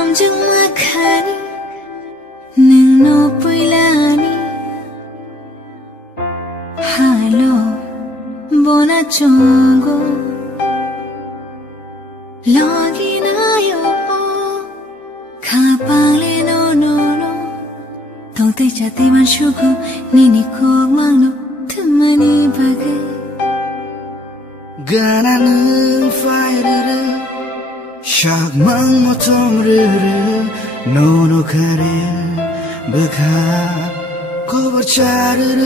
함정막하니 능 노뿌이라니 할로 보나 종고 러기나요 가방레 노노노 동태자대만 쉬고 니니 고망노 틈만이 박을 가나는 파이르르 샥망 모톰르르 노노카레 버카 코버차르르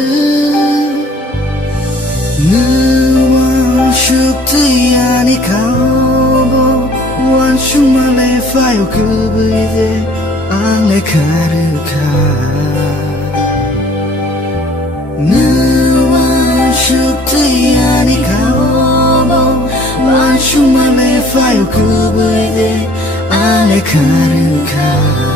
느완 슈크티아니 카오보 완 슈말레 파요 그브이데 앙레 카르카 느완 슈크티아니 카오보 완 슈말레 파요 그브이데 앙레 카르카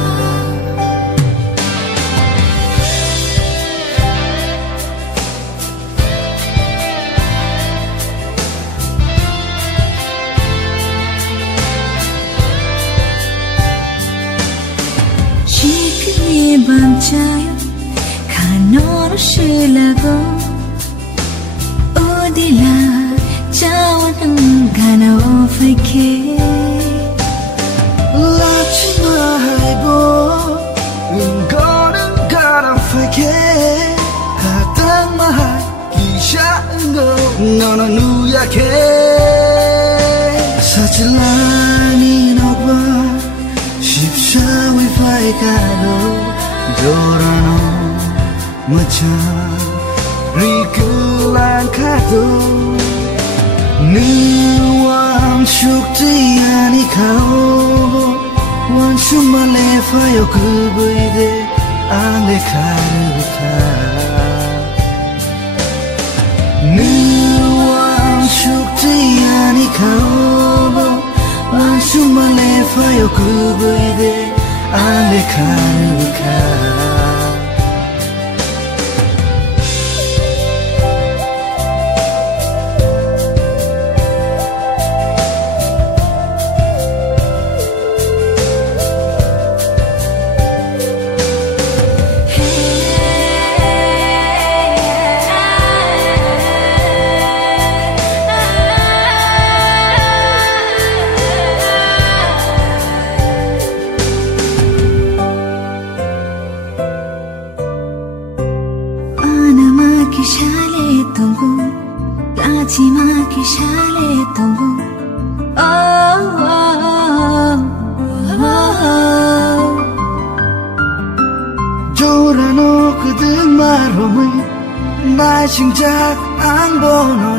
밤자요 가노로 실라고 어디라 자원은 가나 오프이케 라치마 하이보 은거는 가나 오프이케 하당마 기샤은거 너는 누야케 사질라니 너봐 십사위 파이가도 Dorano macam rikulan kado Nuang shuktiani kau Wan shumale fayo kubuide ale karuta Nuang shuktiani kau Wan shumale fayo kubuide ale karuta Kishale tongu, lachima kishale tongu. Oh, oh, oh, oh. Jorano kudeng maromai, na singjak ang bono